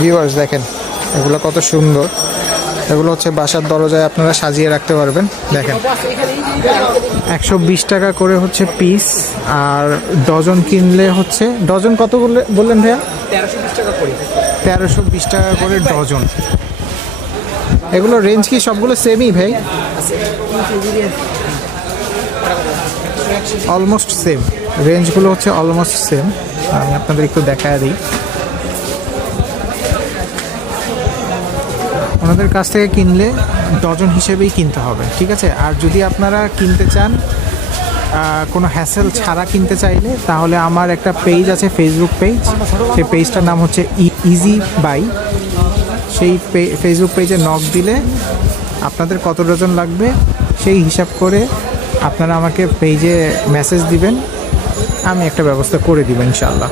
Viewers দেখেন এগুলো কত সুন্দর। এগুলো হচ্ছে বাসার দরজায় আপনারা সাজিয়ে রাখতে পারবেন। দেখেন 120 টাকা করে হচ্ছে পিস, আর ডজন কিনলে হচ্ছে ডজন কত বললেন ভাইয়া? 1320 টাকা করে ডজন। এগুলো রেঞ্জ কি সবগুলো সেমই ভাই? অলমোস্ট সেম, রেঞ্জগুলো হচ্ছে অলমোস্ট সেম। আমি আপনাদের একটু দেখায় দিই। ওনাদের কাছ থেকে কিনলে ডজন হিসেবেই কিনতে হবে, ঠিক আছে? আর যদি আপনারা কিনতে চান কোনো হ্যাসেল ছাড়া কিনতে চাইলে, তাহলে আমার একটা পেজ আছে, ফেসবুক পেজ। সেই পেজটার নাম হচ্ছে ইজি বাই। সেই ফেসবুক পেজে নক দিলে আপনাদের কত ডজন লাগবে সেই হিসাব করে আপনারা আমাকে পেজে মেসেজ দিবেন, আমি একটা ব্যবস্থা করে দিব ইনশাআল্লাহ।